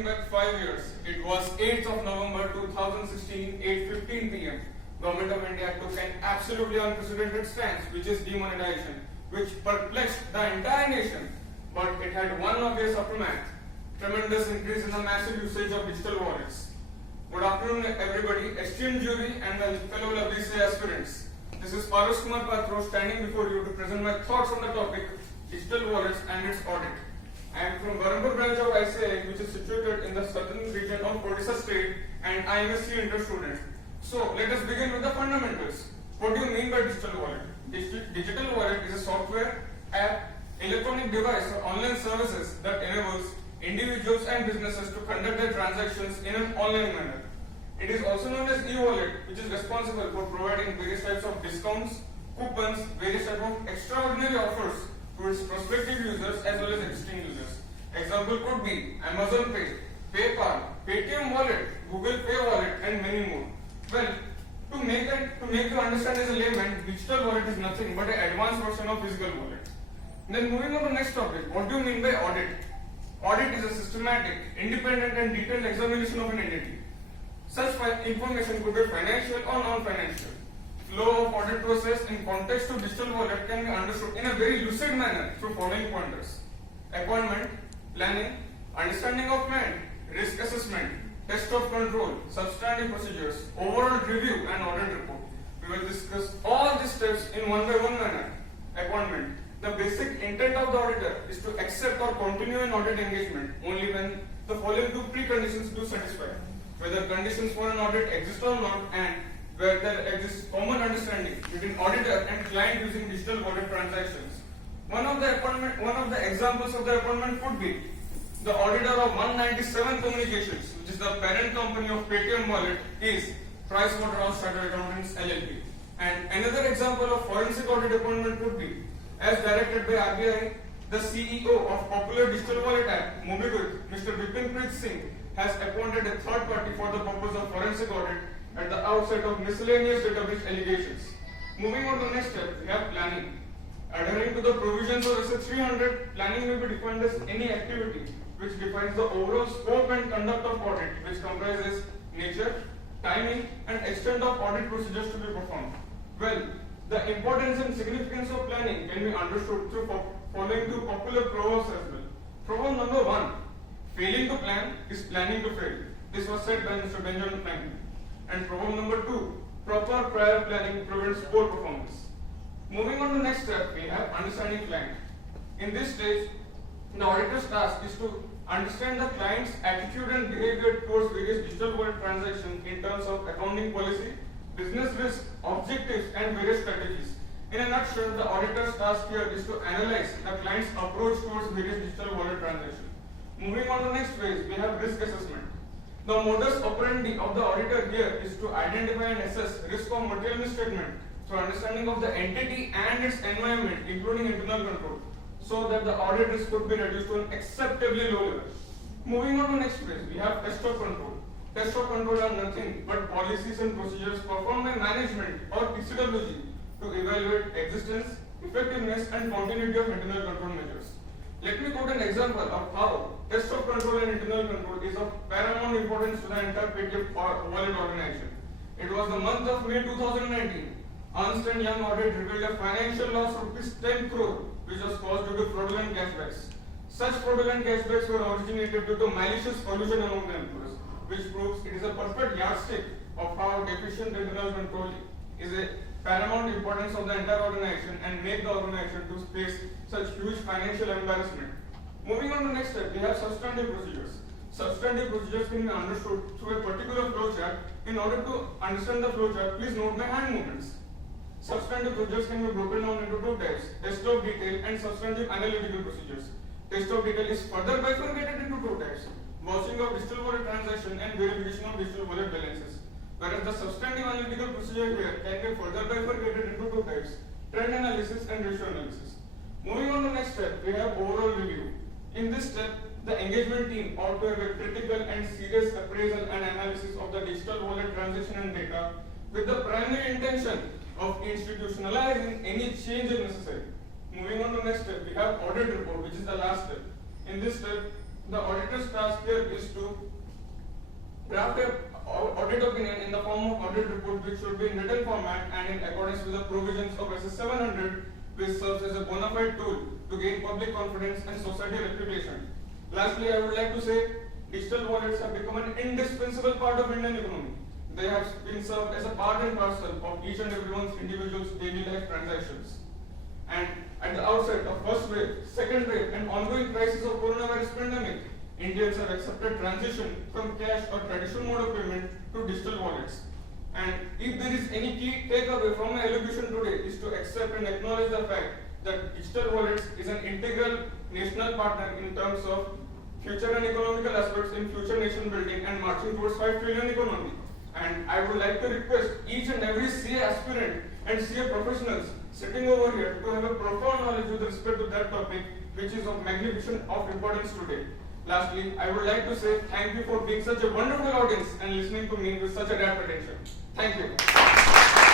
dating back 5 years. It was 8th of November 2016, 8:15 p.m. Government of India took an absolutely unprecedented stance, which is demonetization, which perplexed the entire nation. But it had one obvious aftermath: tremendous increase in the massive usage of digital wallets. Good afternoon, everybody, esteemed jury, and the fellow lovely CA aspirants. This is Paras Kumar Patro standing before you to present my thoughts on the topic digital wallets and its audit. I am from Barampur branch of ICAI, which is situated in the southern region of Odisha state, and I am a C Inter student. So let us begin with the fundamentals. What do you mean by digital wallet? Digital wallet is a software, app, electronic device or online services that enables individuals and businesses to conduct their transactions in an online manner. It is also known as e-wallet, which is responsible for providing various types of discounts, coupons, various types of extraordinary offers to its prospective users as well as existing users. Example could be Amazon Pay, PayPal, Paytm Wallet, Google Pay Wallet, and many more. Well, to make you understand as a layman, digital wallet is nothing but an advanced version of physical wallet. Then moving on to the next topic, what do you mean by audit? Audit is a systematic, independent and detailed examination of an entity. Such information could be financial or non-financial. Flow of audit process in context to digital wallet can be understood in a very lucid manner through following pointers: appointment, planning, understanding of client, risk assessment, test of control, substantive procedures, overall review and audit report. We will discuss all these steps in one by one manner. Appointment. The basic intent of the auditor is to accept or continue an audit engagement only when the following two preconditions do satisfy: whether conditions for an audit exist or not, and where there exists common understanding between auditor and client using digital wallet transactions. One of the examples of the appointment could be the auditor of 197 Communications, which is the parent company of Paytm Wallet, is PricewaterhouseCoopers Chartered Accountants LLP. And another example of forensic audit appointment could be, as directed by RBI, the CEO of popular digital wallet app MobiKwik, Mr. Vipinpreet Singh, has appointed a third party for the purpose of forensic audit at the outset of miscellaneous data breach allegations. Moving on to the next step, we have planning. Adhering to the provisions of SA 300, planning will be defined as any activity which defines the overall scope and conduct of audit, which comprises nature, timing, and extent of audit procedures to be performed. Well, the importance and significance of planning can be understood through following two popular proverbs as well. Proverb number 1: failing to plan is planning to fail. This was said by Mr. Benjamin Franklin. And proverb number 2: proper prior planning prevents poor performance. Moving on to the next step, we have understanding client. In this stage, the auditor's task is to understand the client's attitude and behavior towards various digital wallet transactions in terms of accounting policy, business risk, objectives, and various strategies. In a nutshell, the auditor's task here is to analyze the client's approach towards various digital wallet transactions. Moving on to the next phase, we have risk assessment. The modus operandi of the auditor here is to identify and assess risk of material misstatement through understanding of the entity and its environment, including internal control, so that the audit risk could be reduced to an acceptably low level. Moving on to the next phase, we have test of control. Test of control are nothing but policies and procedures performed by management or TCWG to evaluate existence, effectiveness, and continuity of internal control measures. Let me quote an example of how test of control and internal control is of paramount importance to the entire Paytm wallet organization. It was the month of May 2019. Ernst & Young audit revealed a financial loss of rupees 10 crore, which was caused due to fraudulent cashbacks. Such fraudulent cashbacks were originated due to malicious collusion among the employees, which proves it is a perfect yardstick of how deficient internal control is a paramount importance of the entire organization and make the organization to face such huge financial embarrassment. Moving on to the next step, we have substantive procedures. Substantive procedures can be understood through a particular flowchart. In order to understand the flowchart, please note my hand movements. Substantive procedures can be broken down into two types: test of detail and substantive analytical procedures. Test of detail is further bifurcated into two types: watching of digital wallet transaction and verification of digital wallet balances. Whereas the substantive analytical procedure here can be further bifurcated into two types: trend analysis and ratio analysis. Moving on to the next step, we have overall review. In this step, the engagement team ought to have a critical and serious appraisal and analysis of the digital wallet transaction and data with the primary intention of institutionalizing any change if necessary. Moving on to the next step, we have audit report, which is the last step. In this step, The auditor's task here is to draft a audit opinion in the form of audit report, which should be in written format and in accordance with the provisions of SS 700, which serves as a bona fide tool to gain public confidence and society reputation. Lastly, I would like to say digital wallets have become an indispensable part of Indian economy. They have been served as a part and parcel of each and everyone's individual's daily life transactions. And at the outset of first wave, second wave, and ongoing crisis of coronavirus pandemic, Indians have accepted transition from cash or traditional mode of payment to digital wallets. And if there is any key takeaway from my elocution today, is to accept and acknowledge the fact that digital wallets is an integral national partner in terms of future and economical aspects in future nation building and marching towards 5 trillion economy. And I would like to request each and every CA aspirant and CA professionals sitting over here to have a profound knowledge with respect to that topic, which is of magnificent of importance today. Lastly, I would like to say thank you for being such a wonderful audience and listening to me with such a rapt attention. Thank you.